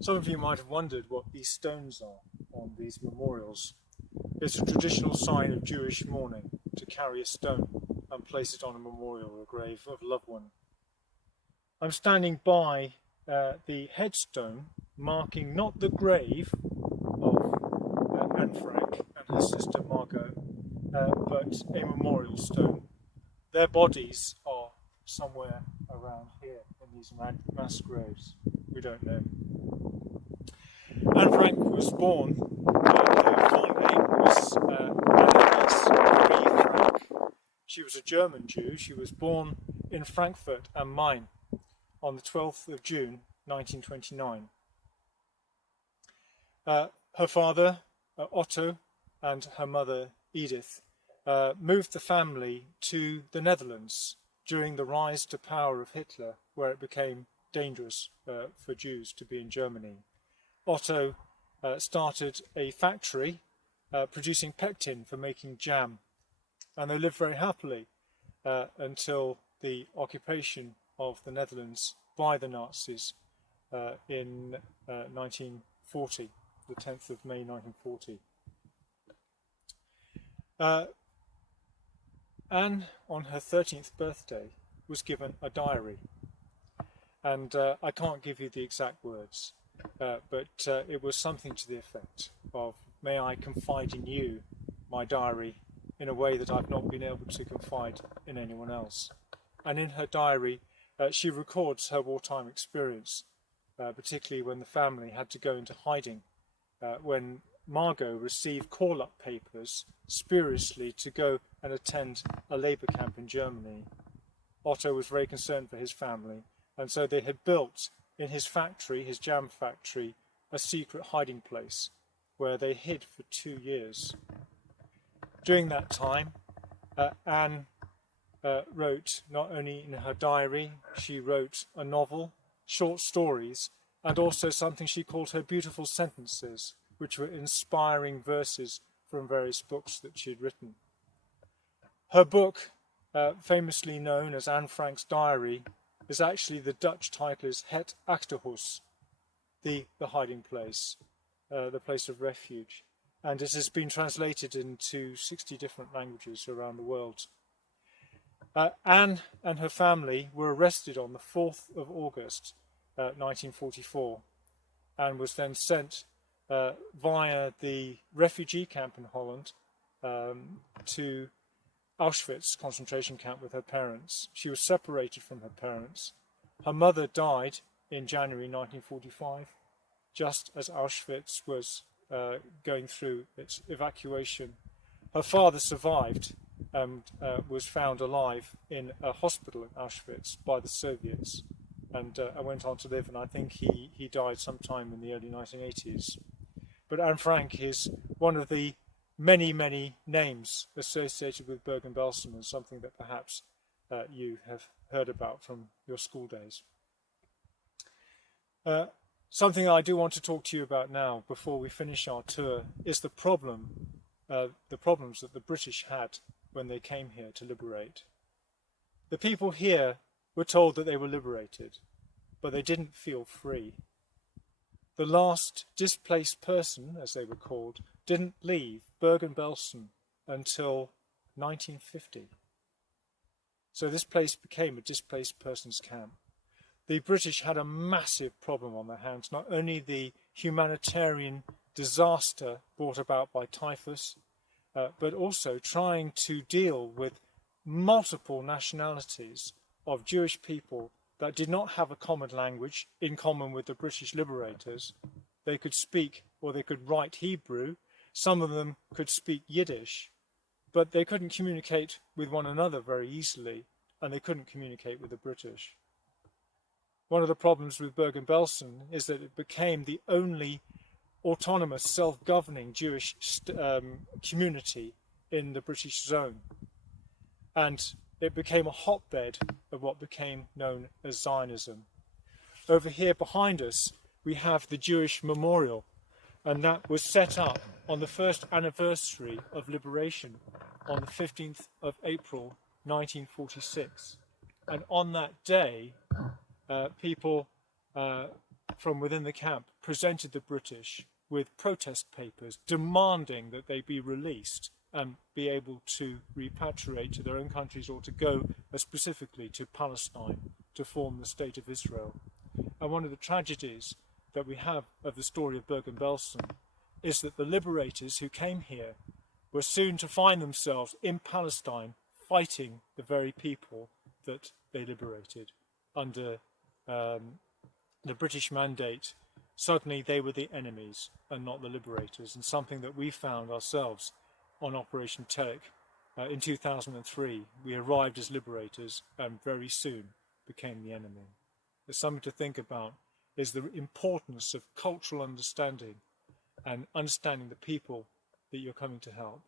Some of you might have wondered what these stones are on these memorials. It's a traditional sign of Jewish mourning to carry a stone and place it on a memorial or a grave of a loved one. I'm standing by the headstone marking not the grave of Anne Frank and her sister Margot, but a memorial stone. Their bodies are somewhere around here in these mass graves. We don't know. Anne Frank was born, her full name was Marie Frank. She was a German Jew. She was born in Frankfurt am Main on the 12th of June 1929. Her father, Otto, and her mother, Edith, moved the family to the Netherlands during the rise to power of Hitler, where it became dangerous for Jews to be in Germany. Otto started a factory producing pectin for making jam, and they lived very happily until the occupation of the Netherlands by the Nazis in 1940, the 10th of May 1940. Anne, on her 13th birthday, was given a diary, and I can't give you the exact words, but it was something to the effect of, "May I confide in you my diary in a way that I've not been able to confide in anyone else." And in her diary, she records her wartime experience, particularly when the family had to go into hiding, when Margot received call-up papers spuriously to go and attend a labour camp in Germany. Otto was very concerned for his family, and so they had built in his factory, his jam factory, a secret hiding place where they hid for 2 years. During that time, Anne wrote not only in her diary, she wrote a novel, short stories, and also something she called her beautiful sentences, which were inspiring verses from various books that she had written. Her book, famously known as Anne Frank's Diary, is actually, the Dutch title is Het Achterhuis, the hiding place, the place of refuge. And it has been translated into 60 different languages around the world. Anne and her family were arrested on the 4th of August 1944 and was then sent via the refugee camp in Holland to Auschwitz concentration camp with her parents. She was separated from her parents. Her mother died in January 1945, just as Auschwitz was going through its evacuation. Her father survived and was found alive in a hospital in Auschwitz by the Soviets, and went on to live, and I think he died sometime in the early 1980s. But Anne Frank is one of the many, many names associated with Bergen-Belsen, and something that perhaps you have heard about from your school days. Something I do want to talk to you about now, before we finish our tour, is the problems that the British had when they came here to liberate. The people here were told that they were liberated, but they didn't feel free. The last displaced person, as they were called, didn't leave Bergen-Belsen until 1950. So this place became a displaced persons camp. The British had a massive problem on their hands, not only the humanitarian disaster brought about by typhus, but also trying to deal with multiple nationalities of Jewish people that did not have a common language in common with the British liberators. They could speak or they could write Hebrew. Some of them could speak Yiddish, but they couldn't communicate with one another very easily, and they couldn't communicate with the British. One of the problems with Bergen-Belsen is that it became the only autonomous, self-governing Jewish community in the British zone. And it became a hotbed of what became known as Zionism. Over here behind us, we have the Jewish Memorial, and that was set up on the first anniversary of liberation on the 15th of April 1946. And on that day, people from within the camp presented the British with protest papers demanding that they be released and be able to repatriate to their own countries or to go specifically to Palestine to form the State of Israel. And one of the tragedies that we have of the story of Bergen-Belsen is that the liberators who came here were soon to find themselves in Palestine fighting the very people that they liberated. Under the British mandate, suddenly they were the enemies and not the liberators, and something that we found ourselves on Operation Tech in 2003. We arrived as liberators and very soon became the enemy. There's something to think about, is the importance of cultural understanding and understanding the people that you're coming to help.